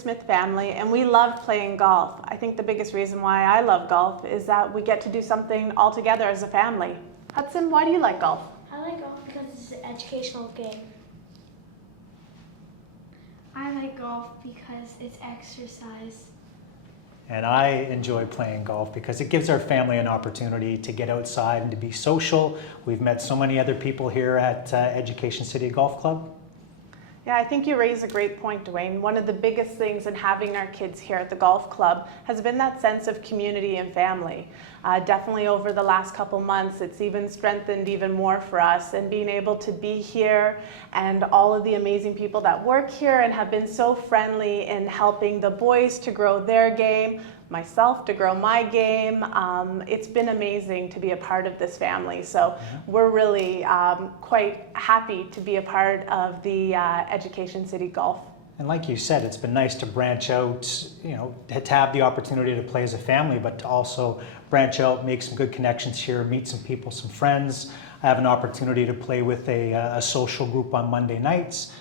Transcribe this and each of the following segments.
Smith family, and we love playing golf. I think the biggest reason why I love golf is that we get to do something all together as a family. Hudson, why do you like golf? I like golf because it's an educational game. I like golf because it's exercise. And I enjoy playing golf because it gives our family an opportunity to get outside and to be social. We've met so many other people here at Education City Golf Club. Yeah, I think you raise a great point, Dwayne. One of the biggest things in having our kids here at the golf club has been that sense of community and family. Definitely over the last couple months, it's even strengthened even more for us, and being able to be here and all of the amazing people that work here and have been so friendly in helping the boys to grow their game, myself to grow my game. It's been amazing to be a part of this family. So we're really quite happy to be a part of the Education City Golf. And like you said, it's been nice to branch out, you know, to have the opportunity to play as a family, but to also branch out, make some good connections here, meet some people, some friends. I have an opportunity to play with a social group on Monday nights.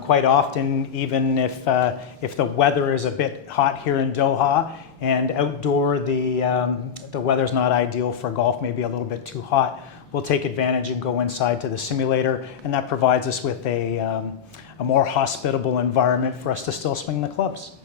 Quite often, even if the weather is a bit hot here in Doha, and outdoor the weather's not ideal for golf, maybe a little bit too hot, we'll take advantage and go inside to the simulator, and that provides us with a more hospitable environment for us to still swing the clubs.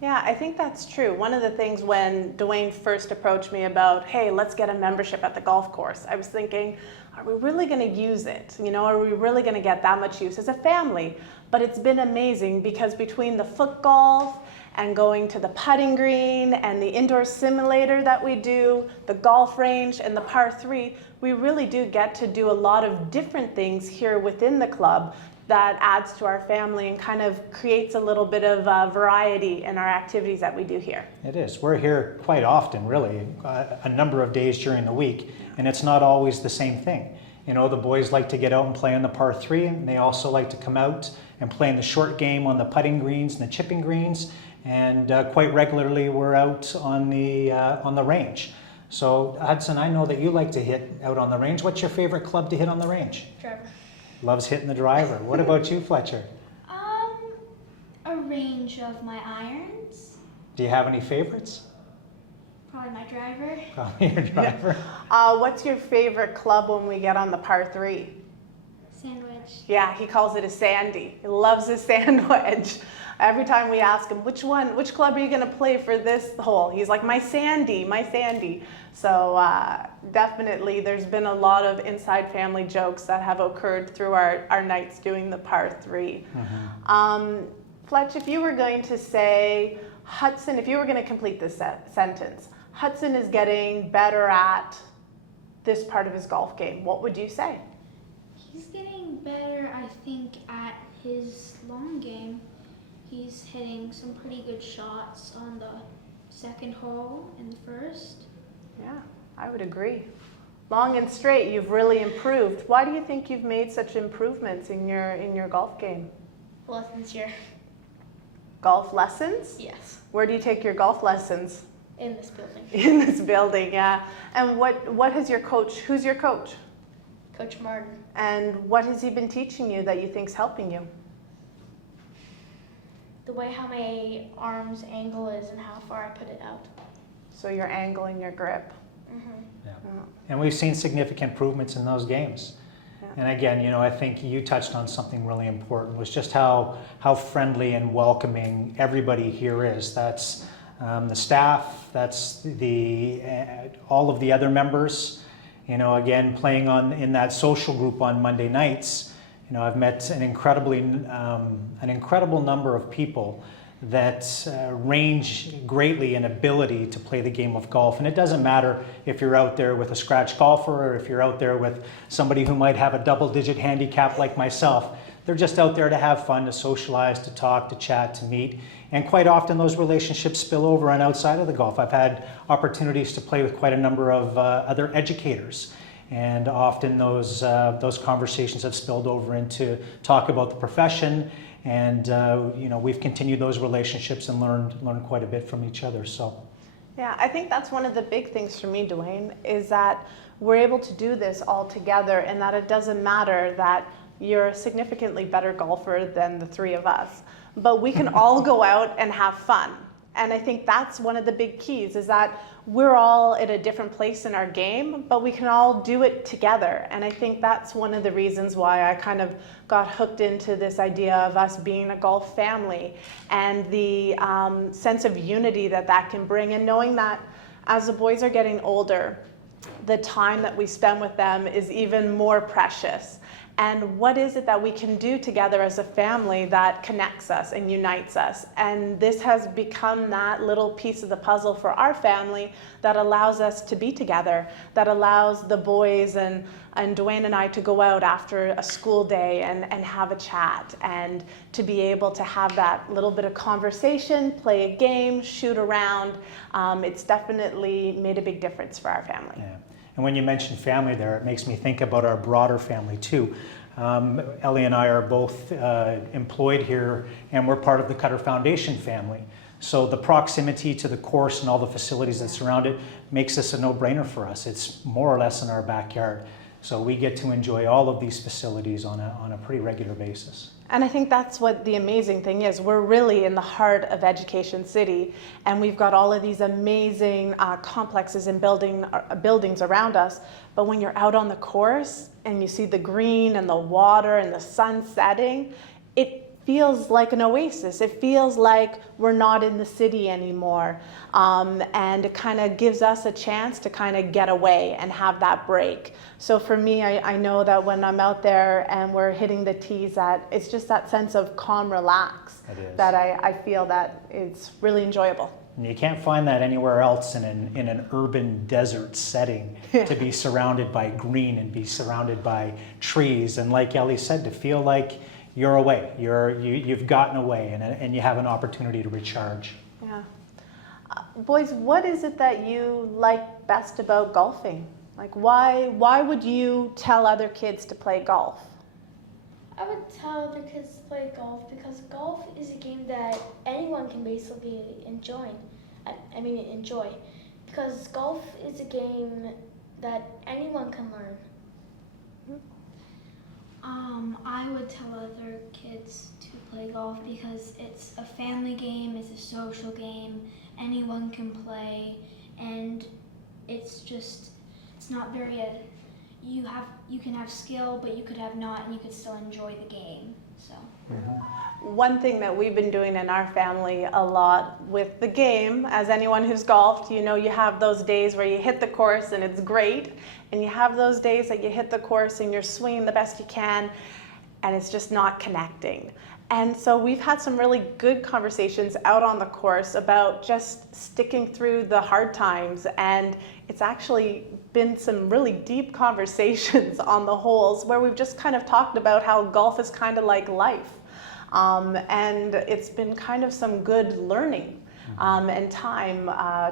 Yeah, I think that's true. One of the things when Dwayne first approached me about, hey, let's get a membership at the golf course, I was thinking, are we really going to use it? You know, are we really going to get that much use as a family? But it's been amazing because between the foot golf and going to the putting green and the indoor simulator that we do, the golf range and the par 3, we really do get to do a lot of different things here within the club that adds to our family and kind of creates a little bit of variety in our activities that we do here. It is. We're here quite often, really, a number of days during the week, and it's not always the same thing. You know, the boys like to get out and play on the par 3, and they also like to come out and play in the short game on the putting greens and the chipping greens, and quite regularly we're out on the range. So Hudson, I know that you like to hit out on the range. What's your favorite club to hit on the range? Driver. Loves hitting the driver. What about you, Fletcher? A range of my irons. Do you have any favorites? Probably my driver. Probably your driver. What's your favorite club when we get on the par 3? Sandwich. Yeah, he calls it a sandy. He loves his sand wedge. Every time we ask him, which club are you going to play for this hole? He's like, my sandy, my sandy. So definitely there's been a lot of inside family jokes that have occurred through our nights doing the par 3. Fletch, if you were going to say, Hudson, if you were going to complete this sentence, Hudson is getting better at this part of his golf game, what would you say? He's getting better, I think, at his long game. He's hitting some pretty good shots on the second hole and the first. Yeah, I would agree. Long and straight, you've really improved. Why do you think you've made such improvements in your golf game? Lessons here. Golf lessons? Yes. Where do you take your golf lessons? In this building. In this building, yeah. And what has your coach, who's your coach? Coach Martin. And what has he been teaching you that you think's helping you? The way how my arm's angle is and how far I put it out. So your angle and your grip. Yeah. And we've seen significant improvements in those games. Yeah. And again, you know, I think you touched on something really important, was just how friendly and welcoming everybody here is. That's the staff, that's all of the other members. You know, again, playing in that social group on Monday nights, you know, I've met an incredible number of people that range greatly in ability to play the game of golf. And it doesn't matter if you're out there with a scratch golfer or if you're out there with somebody who might have a double-digit handicap like myself. They're just out there to have fun, to socialize, to talk, to chat, to meet. And quite often those relationships spill over on outside of the golf. I've had opportunities to play with quite a number of other educators. And often those conversations have spilled over into talk about the profession. And you know, we've continued those relationships and learned quite a bit from each other. So, yeah, I think that's one of the big things for me, Dwayne, is that we're able to do this all together, and that it doesn't matter that you're a significantly better golfer than the three of us, but we can all go out and have fun. And I think that's one of the big keys, is that we're all at a different place in our game, but we can all do it together. And I think that's one of the reasons why I kind of got hooked into this idea of us being a golf family, and the sense of unity that that can bring, and knowing that as the boys are getting older, the time that we spend with them is even more precious. And what is it that we can do together as a family that connects us and unites us? And this has become that little piece of the puzzle for our family that allows us to be together, that allows the boys and Dwayne and I to go out after a school day and have a chat, and to be able to have that little bit of conversation, play a game, shoot around. It's definitely made a big difference for our family. Yeah. And when you mention family there, it makes me think about our broader family too. Ellie and I are both employed here, and we're part of the Cutter Foundation family. So the proximity to the course and all the facilities that surround it makes this a no-brainer for us. It's more or less in our backyard. So we get to enjoy all of these facilities on a pretty regular basis. And I think that's what the amazing thing is. We're really in the heart of Education City, and we've got all of these amazing complexes and buildings around us. But when you're out on the course and you see the green and the water and the sun setting, it feels like an oasis. It feels like we're not in the city anymore. And it kind of gives us a chance to kind of get away and have that break. So for me, I know that when I'm out there and we're hitting the tees, that it's just that sense of calm, relax, that I feel that it's really enjoyable. And you can't find that anywhere else in an urban desert setting, to be surrounded by green and be surrounded by trees. And like Ellie said, to feel like you're away, you've gotten away, and you have an opportunity to recharge. Yeah. Boys, what is it that you like best about golfing? Like, why would you tell other kids to play golf? I would tell the kids to play golf because golf is a game that anyone can basically enjoy. Because golf is a game that anyone can learn. I would tell other kids to play golf because it's a family game, it's a social game, anyone can play, and it's not very, you can have skill, but you could have not, and you could still enjoy the game, so. One thing that we've been doing in our family a lot with the game, as anyone who's golfed, you know, you have those days where you hit the course and it's great, and you have those days that you hit the course and you're swinging the best you can, and it's just not connecting. And so we've had some really good conversations out on the course about just sticking through the hard times, and it's actually been some really deep conversations on the holes where we've just kind of talked about how golf is kind of like life. And it's been kind of some good learning and time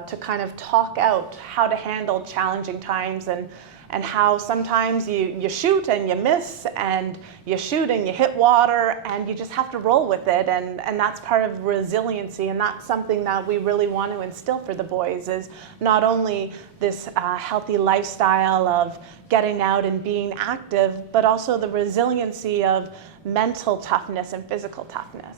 to kind of talk out how to handle challenging times, and how sometimes you shoot and you miss, and you shoot and you hit water, and you just have to roll with it, and that's part of resiliency. And that's something that we really want to instill for the boys, is not only this healthy lifestyle of getting out and being active, but also the resiliency of mental toughness and physical toughness.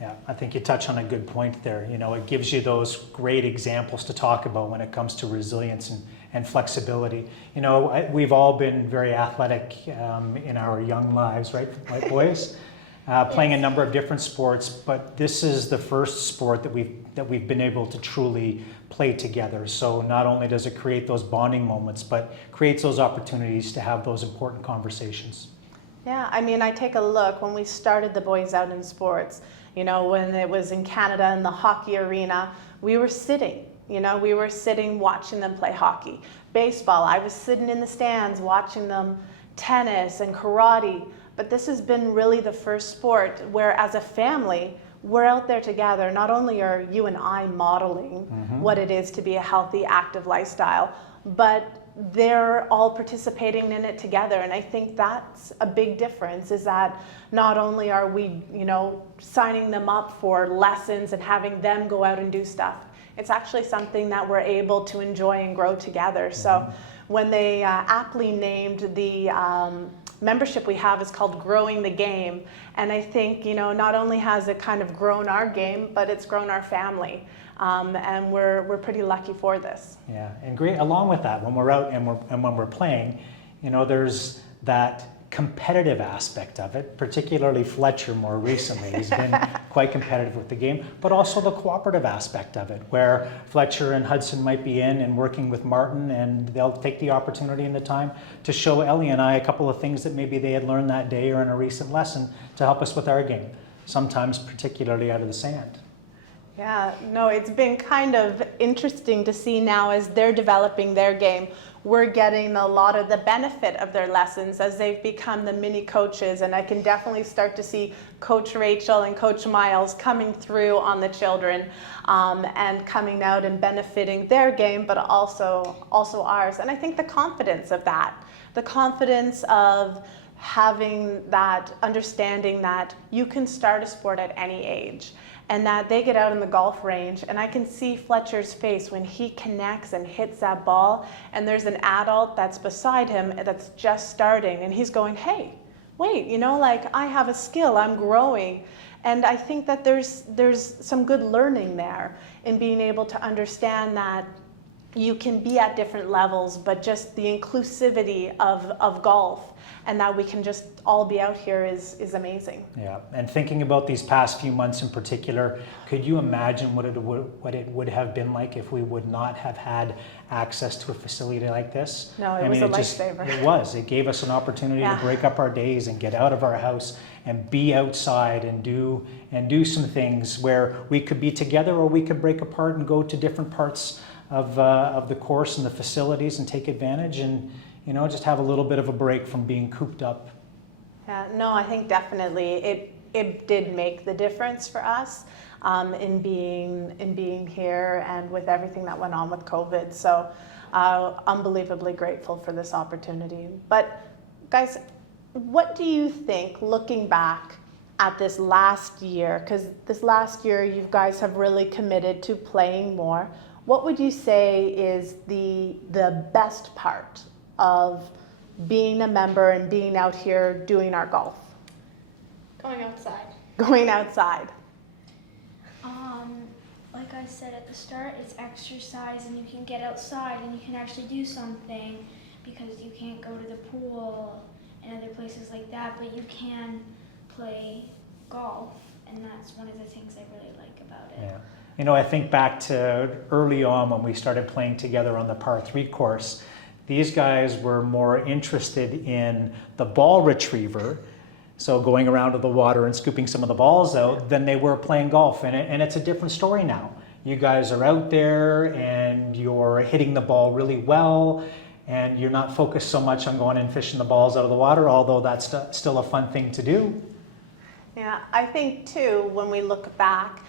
Yeah, I think you touch on a good point there. You know, it gives you those great examples to talk about when it comes to resilience and flexibility. You know, we've all been very athletic in our young lives, right boys? Playing a number of different sports, but this is the first sport that we've been able to truly play together. So not only does it create those bonding moments, but creates those opportunities to have those important conversations. Yeah, I mean, I take a look when we started the boys out in sports, you know, when it was in Canada in the hockey arena, we were sitting. You know, we were sitting watching them play hockey. Baseball, I was sitting in the stands watching them. Tennis and karate. But this has been really the first sport where, as a family, we're out there together. Not only are you and I modeling what it is to be a healthy, active lifestyle, but they're all participating in it together. And I think that's a big difference, is that not only are we, you know, signing them up for lessons and having them go out and do stuff, it's actually something that we're able to enjoy and grow together. So when they aptly named the membership we have is called Growing the Game. And I think, not only has it kind of grown our game, but it's grown our family. And we're pretty lucky for this. Yeah, and great. Along with that, when we're out and when we're playing, there's that competitive aspect of it, particularly Fletcher more recently. He's been quite competitive with the game, but also the cooperative aspect of it, where Fletcher and Hudson might be in and working with Martin, and they'll take the opportunity and the time to show Ellie and I a couple of things that maybe they had learned that day or in a recent lesson to help us with our game, sometimes particularly out of the sand. Yeah, no, it's been kind of interesting to see now as they're developing their game. We're getting a lot of the benefit of their lessons as they've become the mini coaches, and I can definitely start to see Coach Rachel and Coach Miles coming through on the children and coming out and benefiting their game, but also ours. And I think the confidence of that, the confidence of having that understanding that you can start a sport at any age, and that they get out in the golf range, and I can see Fletcher's face when he connects and hits that ball, and there's an adult that's beside him that's just starting, and he's going, hey, wait, I have a skill, I'm growing. And I think that there's some good learning there in being able to understand that you can be at different levels, but just the inclusivity of golf and that we can just all be out here is amazing. Yeah, and thinking about these past few months in particular, could you imagine what it would have been like if we would not have had access to a facility like this? No, it was a lifesaver. It was. It gave us an opportunity to break up our days and get out of our house and be outside and do some things where we could be together, or we could break apart and go to different parts of the course and the facilities and take advantage and just have a little bit of a break from being cooped up. Yeah, no, I think definitely it did make the difference for us in being here and with everything that went on with COVID. So unbelievably grateful for this opportunity. But guys, what do you think, looking back at this last year, because this last year you guys have really committed to playing more, what would you say is the best part of being a member and being out here doing our golf? Going outside. Going outside. Like I said at the start, it's exercise, and you can get outside and you can actually do something, because you can't go to the pool and other places like that, but you can play golf, and that's one of the things I really like about it. Yeah. I think back to early on when we started playing together on the par 3 course. These guys were more interested in the ball retriever, so going around to the water and scooping some of the balls out, than they were playing golf. And it's a different story now. You guys are out there and you're hitting the ball really well, and you're not focused so much on going and fishing the balls out of the water, although that's still a fun thing to do. Yeah, I think too, when we look back,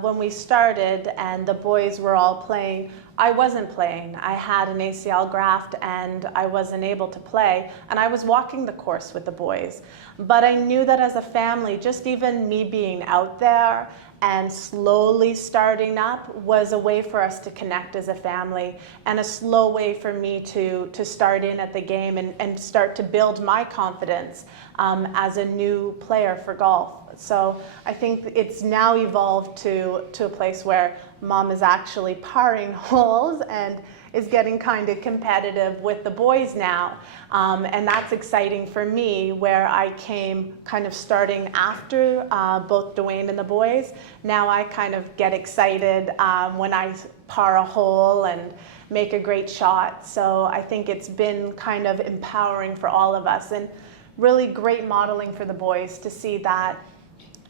when we started and the boys were all playing, I wasn't playing. I had an ACL graft and I wasn't able to play, and I was walking the course with the boys. But I knew that as a family, just even me being out there and slowly starting up was a way for us to connect as a family, and a slow way for me to start in at the game and start to build my confidence as a new player for golf. So I think it's now evolved to a place where Mom is actually parring holes and is getting kind of competitive with the boys now. And that's exciting for me, where I came kind of starting after both Dwayne and the boys. Now I kind of get excited when I par a hole and make a great shot. So I think it's been kind of empowering for all of us, and really great modeling for the boys to see that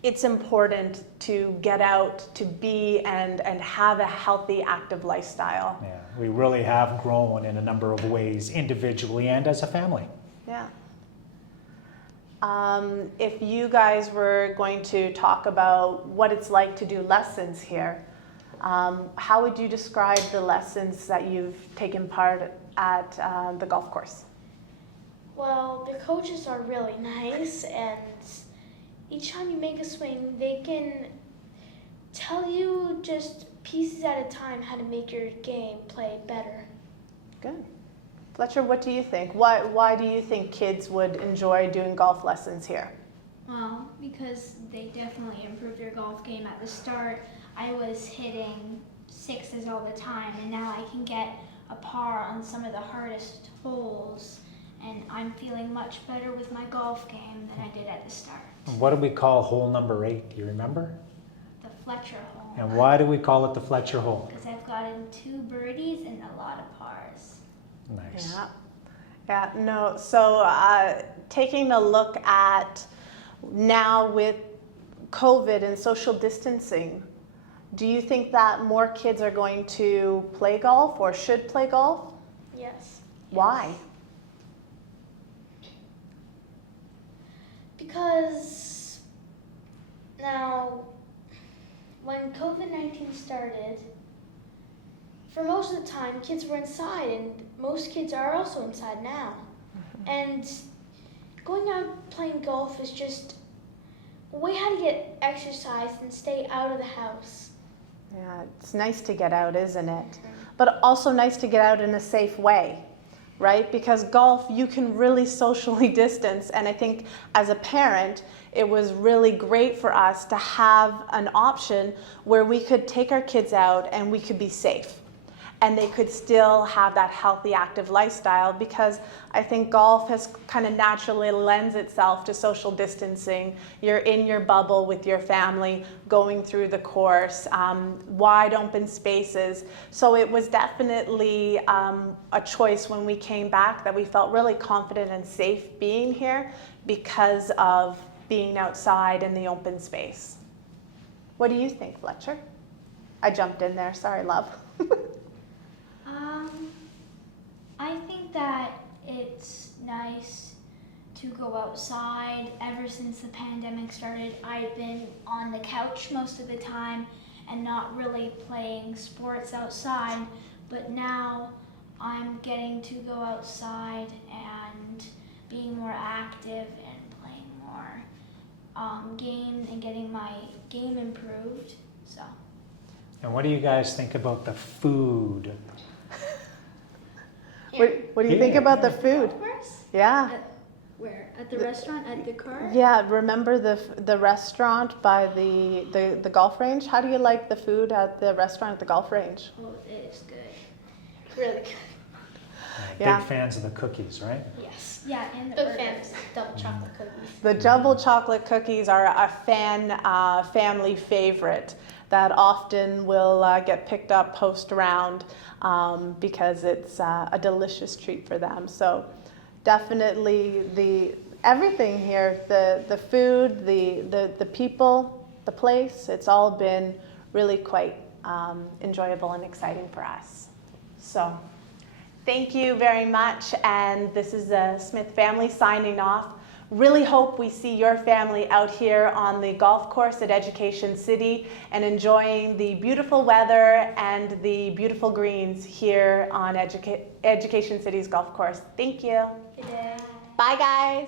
it's important to get out, to be and have a healthy, active lifestyle. Yeah, we really have grown in a number of ways, individually and as a family. Yeah. If you guys were going to talk about what it's like to do lessons here, how would you describe the lessons that you've taken part at the golf course? Well, the coaches are really nice, and each time you make a swing, they can tell you just pieces at a time how to make your game play better. Good. Fletcher, what do you think? Why do you think kids would enjoy doing golf lessons here? Well, because they definitely improved their golf game. At the start, I was hitting sixes all the time, and now I can get a par on some of the hardest holes, and I'm feeling much better with my golf game than I did at the start. What do we call hole number 8? Do you remember? The Fletcher hole. And why do we call it the Fletcher hole? Because I've gotten 2 birdies and a lot of pars. Nice. Yeah. Yeah, no, so taking a look at now with COVID and social distancing, do you think that more kids are going to play golf or should play golf? Yes. Why? Because now, when COVID-19 started, for most of the time, kids were inside, and most kids are also inside now. And going out playing golf is just a way how to get exercise and stay out of the house. Yeah, it's nice to get out, isn't it? But also nice to get out in a safe way, right? Because golf, you can really socially distance. And I think as a parent, it was really great for us to have an option where we could take our kids out and we could be safe. And they could still have that healthy, active lifestyle, because I think golf has kind of naturally lends itself to social distancing. You're in your bubble with your family, going through the course, wide open spaces. So it was definitely a choice when we came back that we felt really confident and safe being here because of being outside in the open space. What do you think, Fletcher? I jumped in there, sorry, love. I think that it's nice to go outside. Ever since the pandemic started, I've been on the couch most of the time and not really playing sports outside. But now I'm getting to go outside and being more active and playing more game and getting my game improved. So. And what do you guys think about the food? What do you think about the food? Yeah. Where? At the restaurant? At the car? Yeah, remember the restaurant by the golf range? How do you like the food at the restaurant at the golf range? Oh, it is good. Really good. Yeah. Big fans of the cookies, right? Yes. Yeah, and the Big burgers. fans of double chocolate cookies. The double chocolate cookies are a family favorite that often will get picked up post round because it's a delicious treat for them. So definitely everything here, the food, the people, the place, it's all been really quite enjoyable and exciting for us. So thank you very much, and this is the Smith family signing off. Really hope we see your family out here on the golf course at Education City and enjoying the beautiful weather and the beautiful greens here on Education City's golf course. Thank you. Good day. Bye, guys.